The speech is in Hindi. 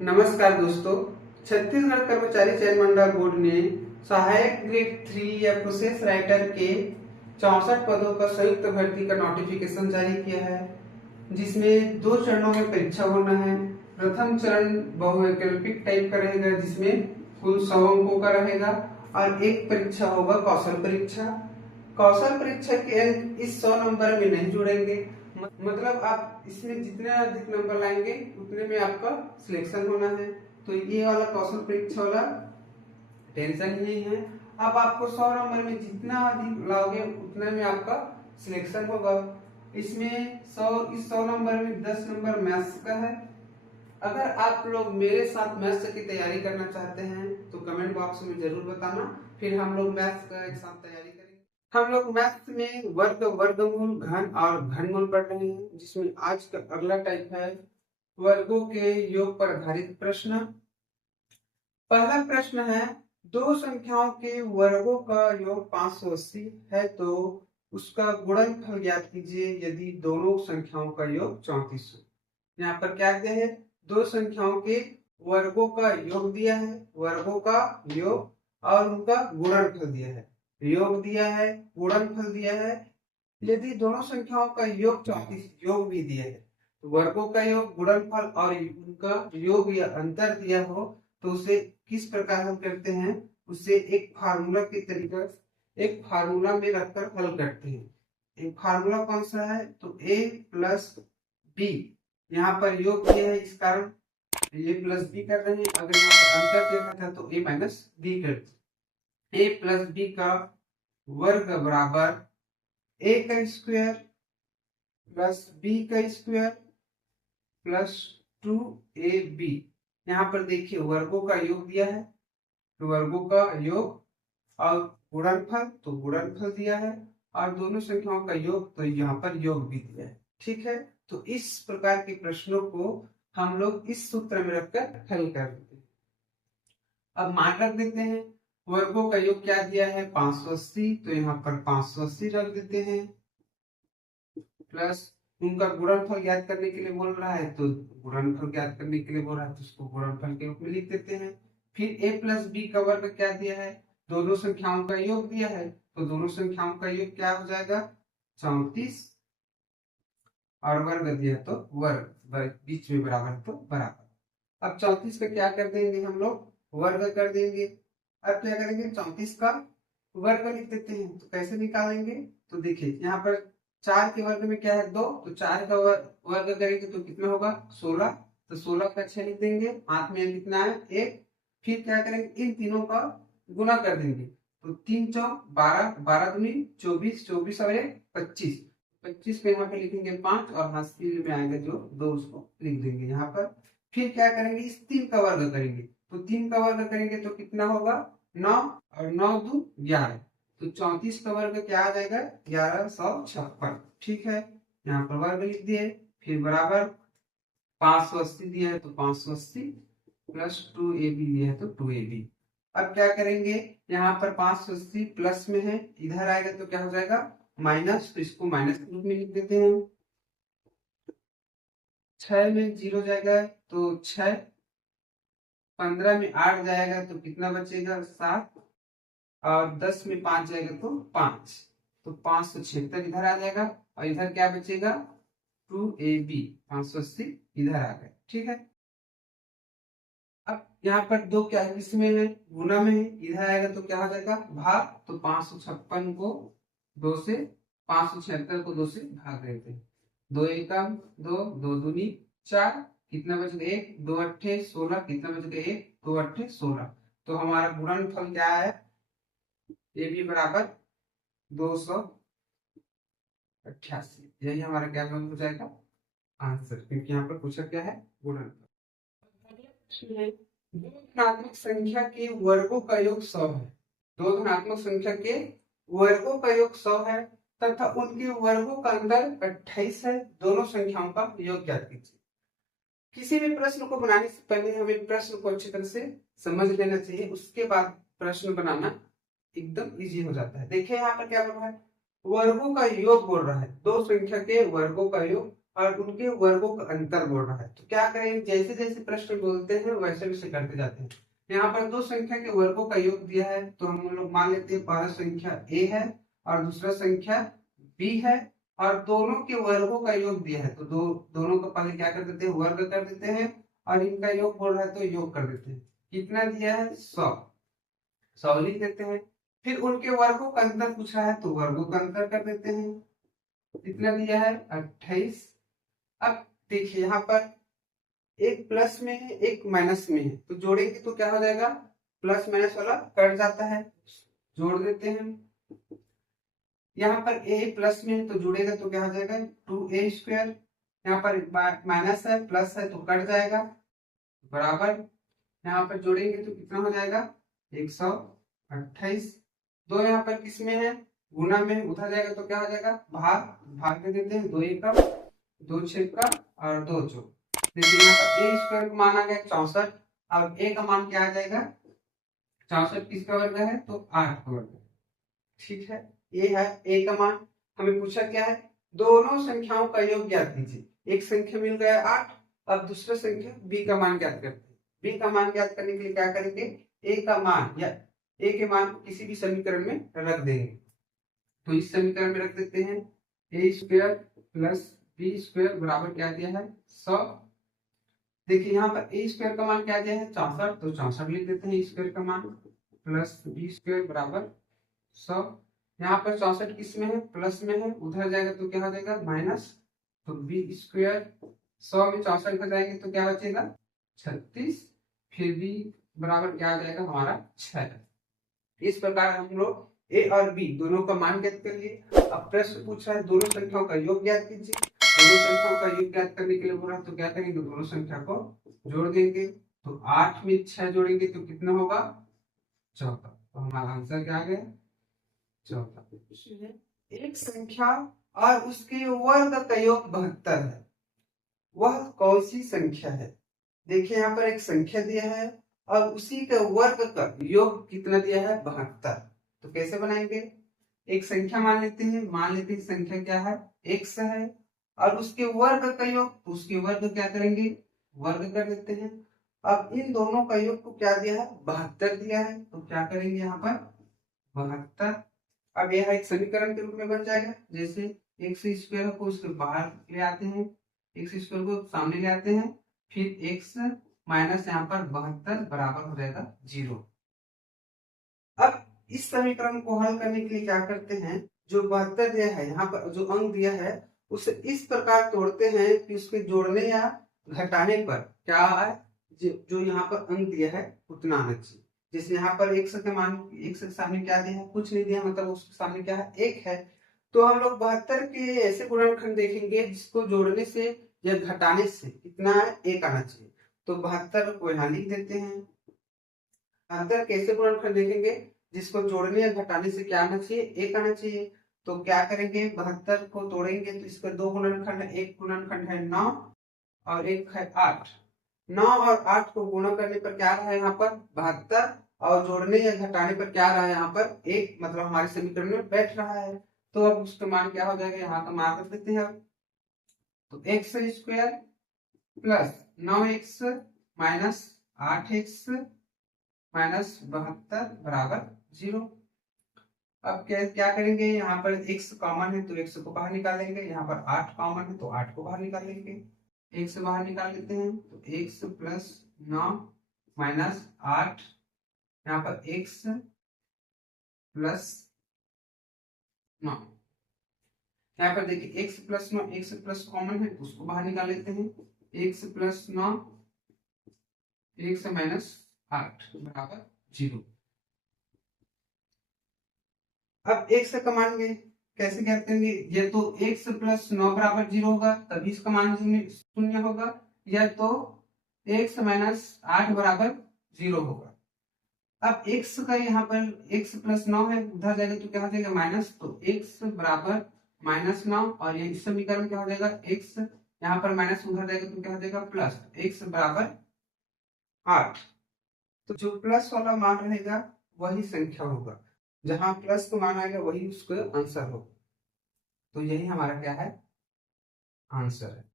नमस्कार दोस्तों। छत्तीसगढ़ कर्मचारी चयन मंडल बोर्ड ने सहायक ग्रेड 3 या प्रोसेस राइटर के 64 पदों पर संयुक्त भर्ती का नोटिफिकेशन जारी किया है, जिसमें 2 चरणों में परीक्षा होना है। प्रथम चरण बहुवैकल्पिक टाइप का रहेगा, जिसमें कुल 100 अंकों का रहेगा और एक परीक्षा होगा कौशल परीक्षा। कौशल परीक्षा के अंक इस 100 नंबर में नहीं जुड़ेंगे, मतलब आप इसमें जितने अधिक नंबर लाएंगे उतने में आपका सिलेक्शन होना है। तो ये वाला कौशल परीक्षा वाला टेंशन ही नहीं है। अब आपको 100 नंबर में जितना अधिक लाओगे उतने में आपका सिलेक्शन होगा। इसमें इस 100 नंबर में 10 नंबर मैथ्स का है। अगर आप लोग मेरे साथ मैथ्स की तैयारी करना चाहते हैं तो कमेंट बॉक्स में जरूर बताना, फिर हम लोग मैथ्स का एक साथ तैयारी करेंगे। हम लोग मैथ्स में वर्ग, वर्गमूल, घन और घनमूल पढ़ रहे हैं, जिसमें आज का अगला टाइप है वर्गों के योग पर आधारित प्रश्न। पहला प्रश्न है, दो संख्याओं के वर्गों का योग 580 है तो उसका गुणनफल ज्ञात कीजिए यदि दोनों संख्याओं का योग 34 हो। यहाँ पर क्या दिया है, दो संख्याओं के वर्गों का योग दिया है, वर्गों का योग और उनका गुणनफल दिया है, योग दिया है, गुणनफल दिया है। यदि दोनों संख्याओं का योग 34, योग भी दिया है, तो वर्गों का योग, गुणनफल और उनका योग या अंतर दिया हो तो उसे किस प्रकार हम करते हैं, उसे एक फार्मूला के तरीका, एक फार्मूला में रखकर हल करते हैं। एक फार्मूला कौन सा है, तो a प्लस बी, यहाँ पर योग दिया है इस कारण a प्लस बी कर रहे हैं। अगर यहाँ पर अंतर देना था तो a माइनस बी करते। a प्लस बी का वर्ग बराबर a का स्क्वायर प्लस b का स्क्वायर प्लस 2ab। यहाँ पर देखिए वर्गों का योग दिया है, तो वर्गों का योग, और गुणनफल तो गुणनफल दिया है, और दोनों संख्याओं का योग तो यहाँ पर योग भी दिया है। ठीक है, तो इस प्रकार के प्रश्नों को हम लोग इस सूत्र में रखकर हल कर देते हैं। अब मान रख देते हैं, वर्गों का योग क्या दिया है 580, तो यहाँ पर 580 रख देते हैं, प्लस उनका गुणनफल ज्ञात करने के लिए बोल रहा है तो गुणनफल ज्ञात करने के लिए बोल रहा है तो उसको गुणनफल के रूप में लिख देते हैं। फिर a प्लस बी का वर्ग क्या दिया है, दोनों संख्याओं का योग दिया है, तो दोनों संख्याओं का योग क्या हो जाएगा 34, और वर्ग दिया तो वर्ग बीच में बराबर तो बराबर। अब 34 का क्या कर देंगे, हम लोग वर्ग कर देंगे। अब क्या करेंगे, 34 का वर्ग लिख देते हैं। तो कैसे निकालेंगे, तो देखिए यहाँ पर 4 के वर्ग में क्या है 2, तो 4 का वर्ग करेंगे तो कितना होगा 16, तो 16 का 6 लिख देंगे, हाथ में कितना है 1। फिर क्या करेंगे, इन तीनों का गुना कर देंगे, तो 3 चौक 12, 12 दूनी 24, 24 और 1 25, 25 पे यहाँ पे लिखेंगे 5 और हाशिए में आएगा जो 2 उसको लिख देंगे यहाँ पर। फिर क्या करेंगे, इस 3 का वर्ग करेंगे, तो 3 का वर्ग करेंगे तो कितना होगा 9, और 9 2 11, तो 34 का वर्ग क्या आ जाएगा 1156। ठीक है, यहाँ पर वर्ग लिख दिए, फिर बराबर 580 दिया है तो 580 प्लस 2ab दिया है तो 2ab। अब क्या करेंगे, यहाँ पर 580 प्लस में है, इधर आएगा तो क्या हो जाएगा माइनस, तो इसको माइनस के रूप में लिख देते हैं। 6 में 0 जाएगा तो 6, 15 में 8 जाएगा तो कितना बचेगा 7, और 10 में 5 जाएगा तो 5, तो 576 इधर आ जाएगा, और इधर क्या बचेगा 2ab, 580 इधर आ गया। ठीक है, अब यहाँ पर 2 क्या है, किसमें है गुना में है, इधर आएगा तो क्या हो जाएगा भाग, तो 556 को 2 से, 576 को 2 से भाग देते हैं, 2 एकम 2, 2 दूनी 4, कितना बचेगा 1, 2 अट्ठे 16, कितना बचेगा 1, 2 अट्ठे 16। तो हमारा गुणनफल क्या है, ये भी बराबर 288। यही हमारा क्या हो जाएगा आंसर, क्योंकि यहाँ पर पूछा क्या है गुणनफल। दो धनात्मक संख्या के वर्गों का योग 100 है, दो धनात्मक संख्या के वर्गों का योग 100 है तथा उनके वर्गों का अंतर 28 है, दोनों संख्याओं का योग ज्ञात कीजिए। किसी भी प्रश्न को बनाने से पहले हमें प्रश्न को अच्छी तरह से समझ लेना चाहिए, उसके बाद प्रश्न बनाना एकदम इजी हो जाता है। देखिए यहाँ पर क्या बोल रहा है, वर्गों का योग बोल रहा है, दो संख्या के वर्गों का योग, और उनके वर्गों का अंतर बोल रहा है। तो क्या करें, जैसे जैसे प्रश्न बोलते हैं वैसे वैसे करते जाते हैं। यहाँ पर दो संख्या के वर्गों का योग दिया है, तो हम लोग मान लेते हैं पहला संख्या a है और दूसरा संख्या b है, और दोनों के वर्गों का योग दिया है, तो दोनों का पहले क्या कर देते हैं, वर्ग कर देते हैं, और इनका योग बोल रहा है तो योग कर देते हैं। कितना दिया है, 100 लिख देते हैं। फिर उनके वर्गों का अंतर पूछा है, तो वर्गों का अंतर कर देते हैं। कितना दिया है, 28। अब देखिए यहाँ पर एक प्लस में है एक माइनस में है, तो जोड़ेंगे तो क्या हो जाएगा, प्लस माइनस वाला कट जाता है, जोड़ देते हैं। यहाँ पर a प्लस में है तो जुड़ेगा तो क्या हो जाएगा, 2a²। यहाँ पर माइनस है प्लस है तो कट जाएगा, बराबर। यहाँ पर जोड़ेंगे तो कितना हो जाएगा, 128। दो यहाँ पर किस में है, गुना में, उधर जाएगा तो क्या हो जाएगा, भाग दे देते हैं, 2 एकम 2 छेका और 2 चौक। देखिए यहाँ पर a² का मान आ गया 64, और a का मान क्या आ जाएगा, 64 किसका वर्ग है, तो 8 का वर्ग। ठीक है, ये है a का मान। हमें पूछा क्या है, दोनों संख्याओं का योग ज्ञात कीजिए। एक संख्या मिल गया 8, अब दूसरा संख्या b का मान ज्ञात करते हैं। b का मान ज्ञात करने के लिए क्या करेंगे, a का मान या a के मान को किसी भी समीकरण में रख देंगे। तो इस समीकरण में रख देते हैं, a² प्लस b² बराबर क्या दिया है, 100। देखिए यहाँ पर a² का मान क्या दिया है, 64, तो 64 लिख देते हैं a² का मान, प्लस b² बराबर 100। यहाँ पर 64 किस में है, प्लस में है, उधर जाएगा तो क्या हो जाएगा, माइनस, तो b²। 100 में 64 का जाएंगे तो क्या बचेगा, 36। फिर b बराबर क्या आ जाएगा हमारा, 6। इस प्रकार हम लोग a और b दोनों का मान ज्ञात कर लिए। अब प्रश्न पूछ रहा है दोनों संख्याओं का योग ज्ञात कीजिए। दोनों संख्याओं का योग ज्ञात करने के लिए बोल रहा है, तो क्या करेंगे, दोनों संख्या को जोड़ देंगे। तो 8 में 6 जोड़ेंगे तो कितना होगा, 14। तो हमारा आंसर क्या आ गया, 14। एक संख्या और उसके वर्ग का योग 72 है, वह कौन सी संख्या है। देखिए यहाँ पर एक संख्या दिया है और उसी के वर्ग का योग कितना दिया है, 72। तो कैसे बनाएंगे, एक संख्या मान लेते हैं, संख्या क्या है, x है, और उसके वर्ग का योग, तो उसके वर्ग क्या करेंगे, वर्ग कर देते हैं। अब इन दोनों का योग को क्या दिया है, 72 दिया है, तो क्या करेंगे यहाँ पर 72। अब यह एक समीकरण के रूप में बन जाएगा, जैसे x² को उसके बाहर ले आते हैं, x² को सामने ले आते हैं, फिर x माइनस यहाँ पर 72 बराबर हो जाएगा 0। अब इस समीकरण को हल करने के लिए क्या करते हैं, जो 72 दिया है, यहाँ पर जो अंक दिया है उसे इस प्रकार तोड़ते हैं कि उसके जोड़ने या घटाने पर क्या है, जो यहाँ पर अंक दिया है उतना आना चाहिए। जैसे यहाँ पर x के मान, x के सामने क्या दिया है, कुछ नहीं दिया, मतलब उसके सामने क्या है, 1 है। तो हम लोग 72 के ऐसे गुणनखंड देखेंगे जिसको जोड़ने से या घटाने से कितना है, 1 आना चाहिए। तो 72 को यहाँ लिख देते हैं। अंतर कैसे गुणनखंड देखेंगे, जिसको जोड़ने या घटाने से क्या आना चाहिए, 1 आना चाहिए। तो क्या करेंगे, 72 को तोड़ेंगे तो इसका 2 गुणनखंड है, एक गुणनखंड है 9 और एक है 8। 9 और 8 को गुणा करने पर क्या रहा है यहाँ पर 72, और जोड़ने या घटाने पर क्या रहा है यहाँ पर 1, मतलब हमारे समीकरण में बैठ रहा है। तो अब उसका मान क्या हो जाएगा, यहाँ का मान रख देते हैं। तो x² plus 9x minus 8x minus 72 बराबर 0। अब क्या करेंगे, यहाँ पर x कॉमन है तो x को बाहर निकालेंगे, यहाँ पर 8 कॉमन है तो 8 को बाहर निकालेंगे। x बाहर निकाल लेते हैं तो x प्लस 9 माइनस 8, यहाँ पर x प्लस 9, यहाँ पर देखिए x plus 9, x plus common है तो उसको बाहर निकाल लेते हैं, x प्लस 9 x माइनस 8 बराबर 0। अब x का मान कैसे ज्ञात करेंगे, ये तो x प्लस 9 बराबर 0 होगा तभी इसका मान शून्य होगा, या तो x माइनस 8 बराबर 0 होगा। अब x का यहाँ पर x प्लस 9 है, उधर जाएगा तो क्या हो जाएगा माइनस, तो x बराबर माइनस 9, और ये इस समीकरण क्या हो जाएगा, x यहाँ पर माइनस, उधर जाएगा तो क्या हो जाएगा प्लस, x बराबर 8। तो जो प्लस वाला मान रहेगा वही संख्या होगा, जहां प्लस का मान आएगा वही उसका आंसर होगा। तो यही हमारा क्या है, आंसर है।